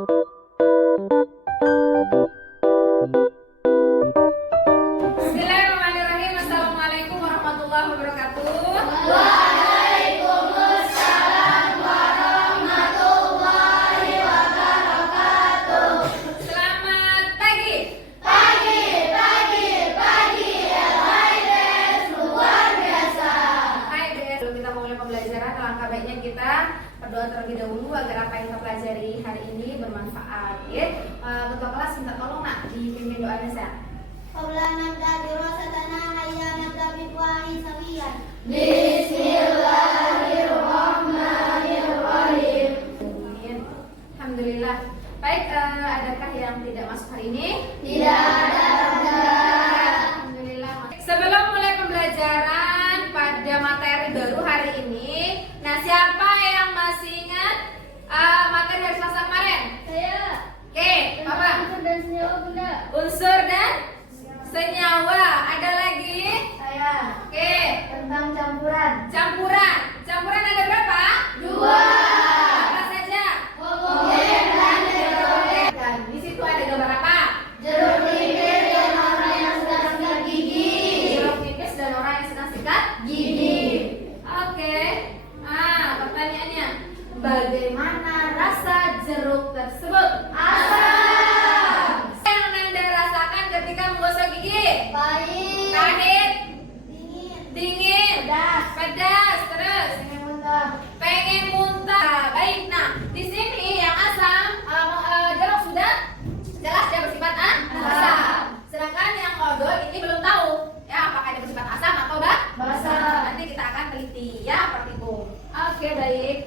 Bismillahirrahmanirrahim. Assalamualaikum warahmatullahi wabarakatuh. Waalaikumsalam warahmatullahi wabarakatuh. Selamat pagi. Pagi, hai Des, luar biasa. Hai guys, sebelum kita mulai pembelajaran, alangkah baiknya kita berdoa terlebih dahulu agar apa yang kita pelajari hari ini bermanfaat. Ya, ketua kelas minta tolong nak dipimpin doanya saya. Qabla nabda dirasatana hayya nabda bidu'ai sawiyan. Bismillahirrahmanirrahim. Amin. Alhamdulillah. Baik, adakah yang tidak masuk hari ini? Tidak ada. Alhamdulillah. Sebelum mulai pembelajaran pada materi baru hari ini, nah siapa yang masih ingat materi hari Selasa kemarin? Saya. Oke, apa? Unsur dan senyawa benda. Unsur dan senyawa. Ada lagi? Saya. Oke, Tentang campuran. campuran. Campuran ada berapa? 2. Apa saja? Homogen dan heterogen. Dan di situ ada gambar apa? Jeruk nipis dan orang yang sedang sikat gigi. Jeruk nipis dan orang yang sedang sikat Gigi. Oke. Pertanyaannya, bagaimana rasa jeruk tersebut? Asam. Yang Anda rasakan ketika menggosok gigi? Pahit. Pahit, Dingin. dingin, Pedas. pedas, terus Pengen muntah. pengen muntah. Baik, nah di sini yang asam, jeruk sudah jelas dia bersifat asam. Sedangkan yang odol ini belum tahu ya apakah dia bersifat asam atau Basa. Nanti kita akan teliti ya seperti itu. Oke, baik.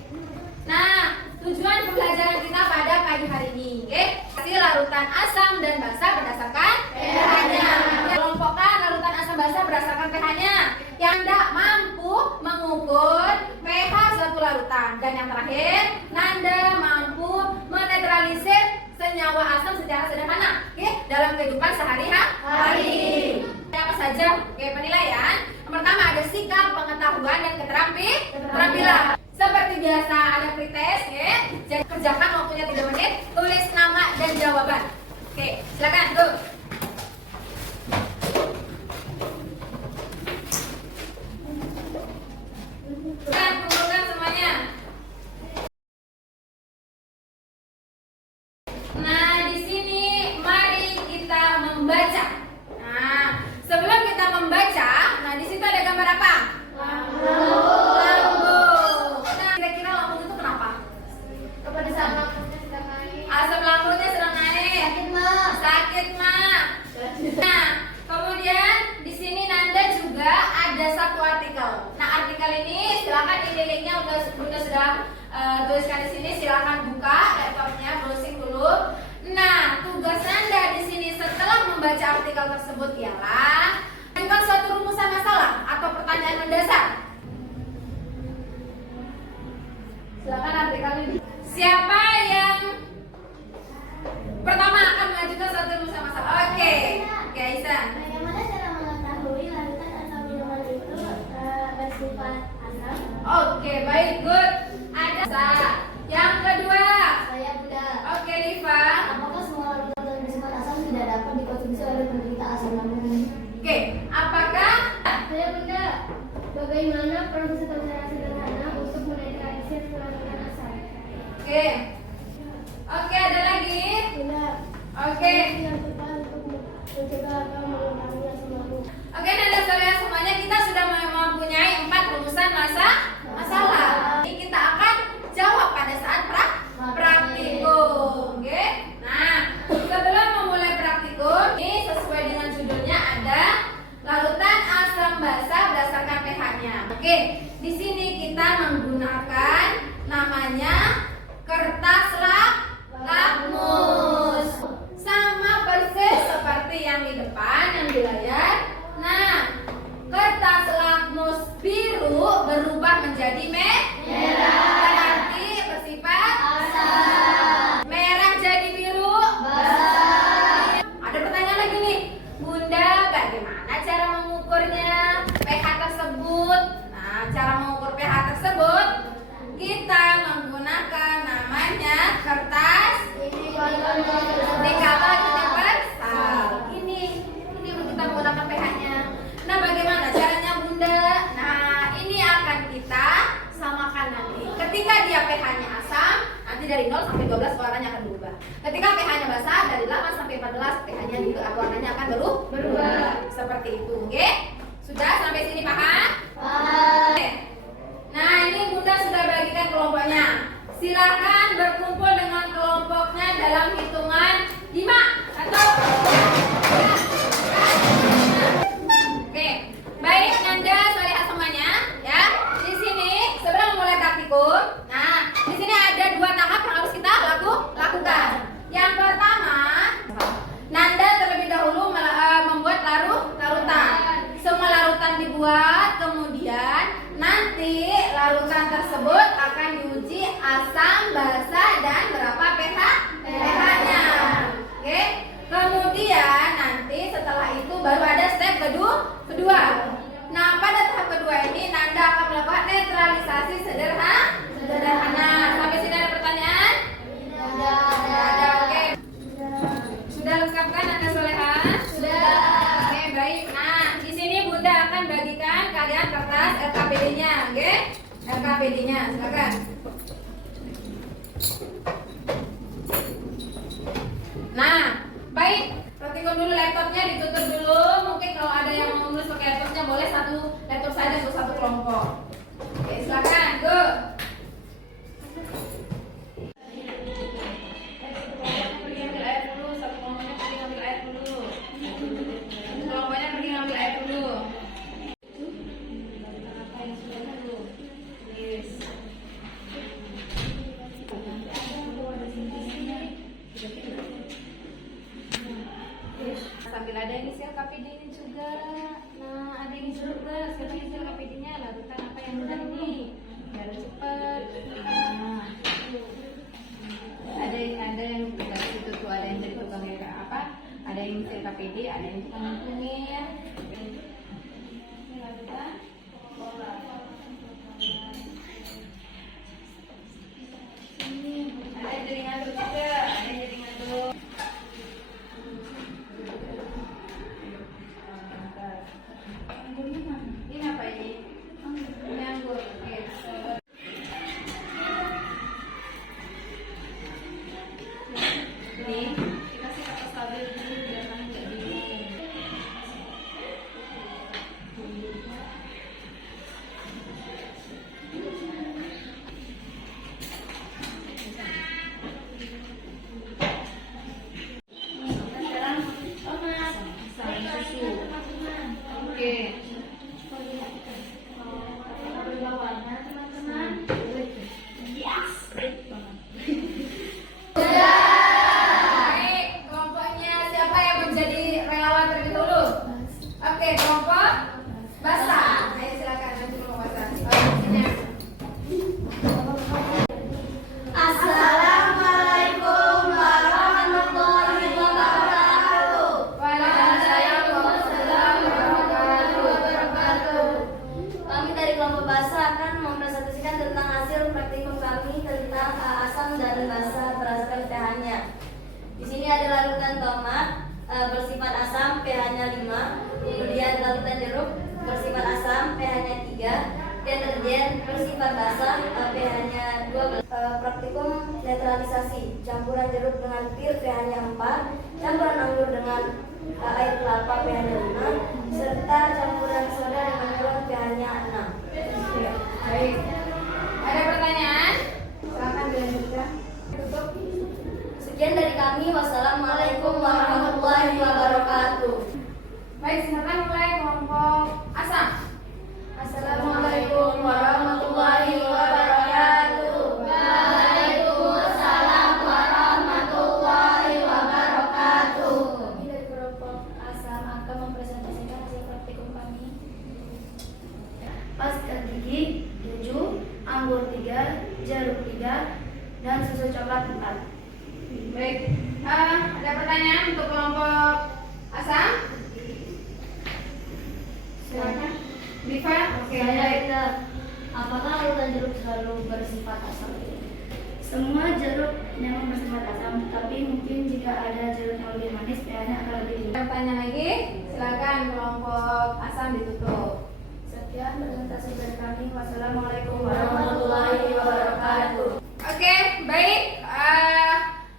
Nah, tujuan pembelajaran kita pada pagi hari ini, oke? Hasil larutan asam dan basa berdasarkan pH-nya. Kelompokkan larutan asam basa berdasarkan pH-nya. Yang tidak mampu mengukur pH suatu larutan. Dan yang terakhir, Nanda mampu menetralisir senyawa asam secara sederhana, oke? Dalam kehidupan sehari-hari. Apa saja? Oke, penilaian. Yang pertama ada sikap, pengetahuan, dan keterampilan. Seperti biasa ada pretest, ya. Jadi kerjakan waktunya 3 menit, tulis nama dan jawaban. Oke, silakan, go. Kumpulkan semuanya. Nah, di sini mari kita membaca. Nah, sebelum kita membaca, nah di situ ada gambar apa? Lambung. Nah, kira-kira lambung itu kenapa? Kepedesan lambungnya sedang naik. Asam lambungnya sedang naik. Sakit mah. Sakit mah. Nah, kemudian di sini Nanda juga ada satu artikel. Nah, artikel ini silakan ini linknya udah sudah tuliskan di sini. Silakan buka laptopnya, browsing dulu. Nah, tugas Nanda di sini setelah membaca artikel tersebut ialah ajukan suatu rumusan masalah atau pertanyaan mendasar. Silakan artikel ini. Siapa yang pertama akan mengajukan suatu rumusan masalah? Oke, Aisyah. Bagaimana cara mengetahui larutan asam minuman itu bersifat asam? Oke, baik, good. Ada Sa. Yang kedua. Saya Bunda. Oke, Liva. Apakah semua larutan yang bersifat asam tidak dapat dikonsumsi oleh penderita asam lambung? Oke, apakah? Saya Bunda. Bagaimana proses secara sederhana untuk menetralisir larutan asam? Oke. Oke, ada lagi? Bunda. Oke. Yang tepat untuk mencegah atau mengurangi asam lambung. Oke, Nanda saudara semuanya kita sudah mempunyai 4 rumusan masalah. Ini kita akan jawab pada saat praktikum. Oke. Nah, sebelum memulai praktikum, ini sesuai dengan judulnya ada larutan asam basa berdasarkan pH-nya. Oke, di sini kita menggunakan namanya kertas lakmus. Sama persis seperti yang di depan yang di layar. Nah, kertas lakmus biru berubah menjadi merah. Berarti bersifat Asam. merah jadi biru. Basa. Ada pertanyaan lagi nih, Bunda, bagaimana cara mengukurnya pH tersebut? Nah, cara mengukur pH tersebut kita menggunakan namanya kertas Dikata universal. Ini kita menggunakan pH-nya. Nah, bagaimana caranya Bunda? Nah, ini akan kita samakan nanti. Ketika dia pH-nya asam, nanti dari 0 sampai 12 warnanya akan berubah. Ketika pH-nya basah, dari 8 sampai 14 pH-nya juga warnanya akan berubah. Seperti itu, oke? Sudah sampai sini paham? Oke. Nah, ini Bunda sudah bagikan kelompoknya. Silakan berkumpul dengan kelompoknya dalam hitungan 5. 1. Oke, baik Nanda, Soleha semuanya, ya. Di sini sebelum mulai praktikum, nah di sini ada 2 tahap yang harus kita lakukan. Yang pertama, Nanda terlebih dahulu membuat larutan. Semua larutan dibuat, kemudian nanti larutan tersebut akan diuji asam, basa, dan berapa pH-nya. Oke. Kemudian nanti setelah itu baru ada step kedua. Nah, pada tahap kedua ini Nanda akan melakukan netralisasi sederhana. Sampai sini ada pertanyaan? Ada. Oke. Sudah lengkap kan Nanda Soleha? Sudah. Oke, baik. Nah, di sini Bunda akan bagikan kalian kertas LKPD-nya, oke? LKPD-nya, silakan. Nah, baik. Praktikum dulu laptopnya, ditutup dulu. Mungkin kalau ada yang mau nulis pakai laptopnya boleh satu laptop saja untuk satu kelompok. Oke, silakan. Go. Sambil ada yang isi LKPD-nya juga. Nah, ada yang isi juga. Sekarang isi LKPD-nya. Lakukan apa yang mudah ini biar cepat. Nah, ada yang dari situ tuh, ada yang dari tukang apa? Ada yang isi LKPD, ada yang tukang ngitungin. Ini lakukan. Ada yang jadi ngatur juga. Ada yang jadi ngatur. Ini apa ini? Ini anggur. Oke. Ini dikasih kata stabil dulu biar kamu nggak bingung. Sekarang sama susu. Oke. Baik, kelompoknya siapa yang menjadi relawan terlebih dahulu? Oke, kelompok basah. Ayo silakan maju kelompok basah. Assalamualaikum warahmatullahi wabarakatuh. Waalaikumsalam warahmatullahi wabarakatuh. Kami dari kelompok basa akan mempresentasikan tentang hasil praktikum kami tentang asam dan basa berdasarkan pH-nya. Di sini ada larutan tomat bersifat asam pH-nya 5, kemudian larutan jeruk bersifat asam pH-nya 3, deterjen bersifat basah pH-nya 12. Praktikum netralisasi campuran jeruk dengan pil pH-nya 4, campuran anggur dengan air kelapa pH-nya 5, serta campuran soda dengan melon pH-nya 6. Baik. Ada pertanyaan? Silakan dilanjutkan. Tutup. Sekian dari kami. Wassalamualaikum warahmatullahi wabarakatuh. Baik, silakan mulai kelompok asam. Assalamualaikum warahmatullahi wabarakatuh. Waalaikumsalam warahmatullahi wabarakatuh. Kami dari kelompok asam akan mempresentasikan hasil praktikum kami. Pasta gigi 7, anggur 3, jeruk 3, dan susu coklat 4. Baik. Ada pertanyaan untuk kelompok asam? Silakan. Diva, oke. Saya Ida, apakah larutan jeruk selalu bersifat asam? Semua jeruk memang bersifat asam, tetapi mungkin jika ada jeruk yang lebih manis, pH-nya akan lebih tinggi. Tanya lagi, silakan kelompok asam ditutup. Sekian presentasi dari kami. Wassalamualaikum Warahmatullahi wabarakatuh. Oke, baik.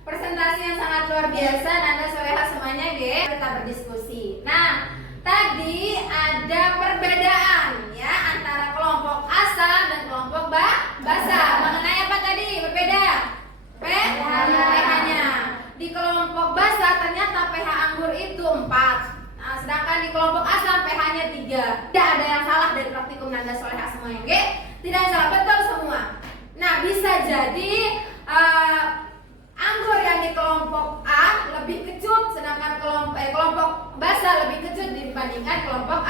Presentasi yang sangat luar biasa. Nanda Soleha semuanya, kita berdiskusi. Nah, tadi ada perbedaan ya antara kelompok asam dan kelompok basa. Mengenai apa tadi berbeda? pH-nya. Di kelompok basa ternyata pH anggur itu 4. Nah, sedangkan di kelompok asam pH-nya 3. Tidak ada yang salah dari praktikum Nanda Soleha semuanya, oke? Tidak ada yang salah, betul semua. Nah, bisa jadi anggur yang di kelompok A lebih kecut, sedangkan kelompok basa lebih kecut dibandingkan kelompok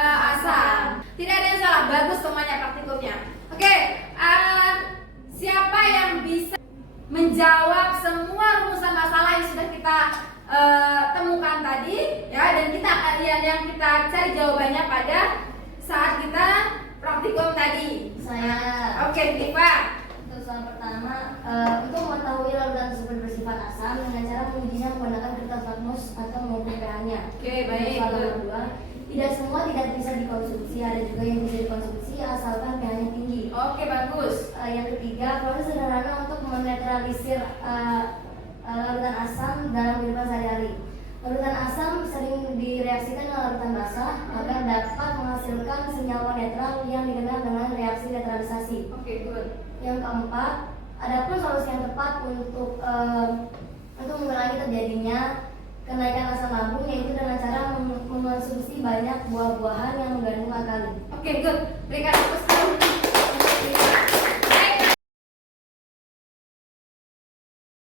asam. Tidak ada yang salah, bagus semuanya praktikumnya. Oke, siapa yang bisa menjawab semua rumusan masalah yang sudah kita temukan tadi, ya, dan yang kita cari jawabannya pada saat kita praktikum tadi? Saya. Oke, Diva. Untuk soal pertama, untuk mengetahui larutan tersebut bersifat asam dengan cara mengujinya menggunakan kertas lakmus atau mengukur pH-nya. Oke, baik. Soal nomor 2, tidak semua tidak bisa dikonsumsi, ada juga yang bisa dikonsumsi asalkan pH-nya tinggi. Oke, bagus. Yang ketiga, proses sederhana untuk menetralisir larutan asam dalam kehidupan sehari-hari. Larutan asam sering direaksikan dengan larutan basah agar dapat menghasilkan senyawa netral yang dikenal dengan reaksi netralisasi. Oke, good. Yang keempat, adapun solusi yang tepat untuk mengurangi terjadinya kenaikan asam lambung yaitu dengan cara mengonsumsi banyak buah-buahan yang mengandung alkali. Oke, good. Berikan tepuk tangan. Baik.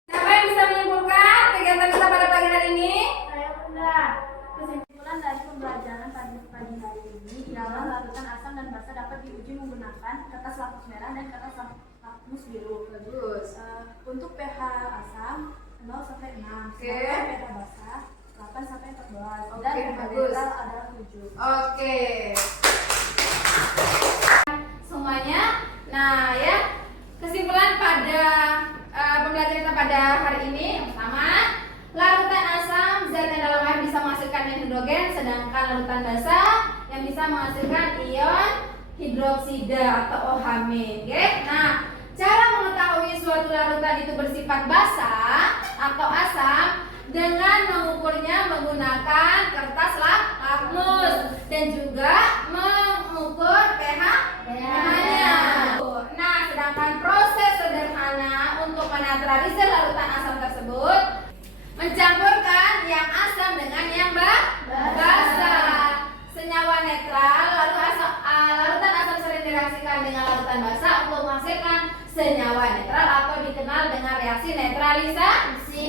Siapa yang bisa menyimpulkan kegiatan kita pada pagi hari ini? Saya Bunda. Kesimpulan dari pembelajaran pagi hari ini ialah larutan asam dan basa dapat diuji menggunakan kertas lakmus merah dan kertas lakmus biru. Bagus. Untuk pH asam 0 sampai 6, Oke. sedangkan pH basa 8 sampai 14, Oke, dan pH bagus. netral adalah 7. Oke. Semuanya. Nah, ya. Kesimpulan pada pembelajaran kita pada hari ini yang pertama, larutan asam zat yang dalam air bisa menghasilkan ion hidrogen, sedangkan larutan basa yang bisa menghasilkan ion hidroksida atau OH-. Oke? Nah, cara mengetahui suatu larutan itu bersifat basa atau asam dengan mengukurnya menggunakan kertas lakmus dan juga mengukur pH-nya. Nah, sedangkan proses sederhana untuk menetralisir larutan asam tersebut mencampurkan yang asam dengan yang basa. Senyawa netral larutan asam sering direaksikan dengan larutan basa untuk menghasilkan senyawa netral atau dikenal dengan reaksi netralisasi.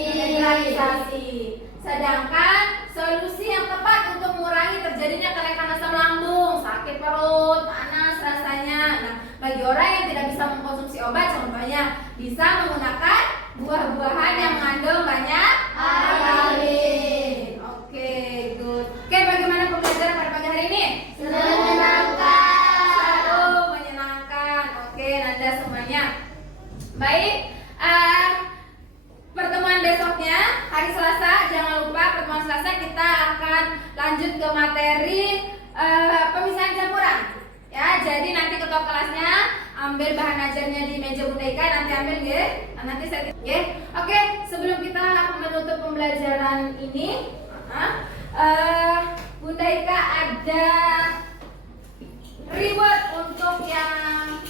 Sedangkan solusi yang tepat untuk mengurangi terjadinya kenaikan asam lambung, sakit perut, panas rasanya. Nah, bagi orang yang tidak bisa mengkonsumsi obat, contohnya bisa menggunakan buah-buahan yang mengandung banyak alkali. Oke, good. Oke, bagaimana pembelajaran pada pagi hari ini? Selalu menyenangkan. Oke, Nanda semuanya. Baik. Pertemuan besoknya hari Selasa, jangan lupa pertemuan Selasa kita akan lanjut ke materi pemisahan campuran. Ya, jadi nanti ketua kelasnya ambil bahan ajarnya di meja Bunda Ika, nanti ambil ya. Nanti saya ya. Oke, sebelum kita menutup pembelajaran ini, Bunda Ika ada reward untuk yang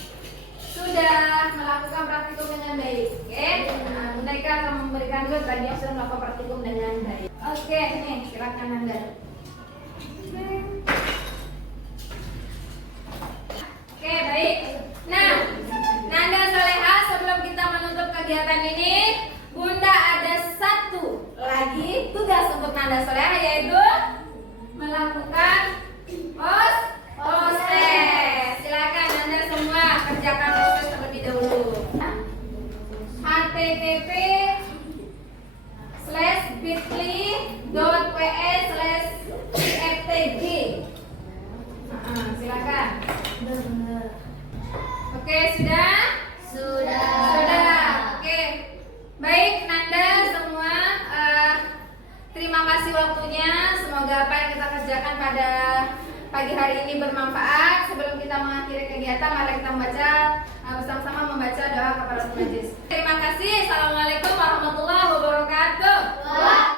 sudah melakukan praktikum dengan baik. Oke. Nah, Bunda Ika akan memberikan reward bagi yang sudah melakukan praktikum dengan baik. Oke, nih silakan Anda. Oke, baik. Nah, Nanda Soleha, sebelum kita menutup kegiatan ini, Bunda ada satu lagi tugas untuk Nanda Soleha, yaitu melakukan proses. Silakan Anda semua kerjakan proses terlebih dahulu. http://bit.ly.pe/iftg. Silakan. Benar. Oke, sudah? Sudah. Sudah. bicarakan pada pagi hari ini bermanfaat. Sebelum kita mengakhiri kegiatan, mari kita membaca bersama-sama membaca doa kafaratul majelis. Terima kasih. Assalamualaikum warahmatullahi wabarakatuh.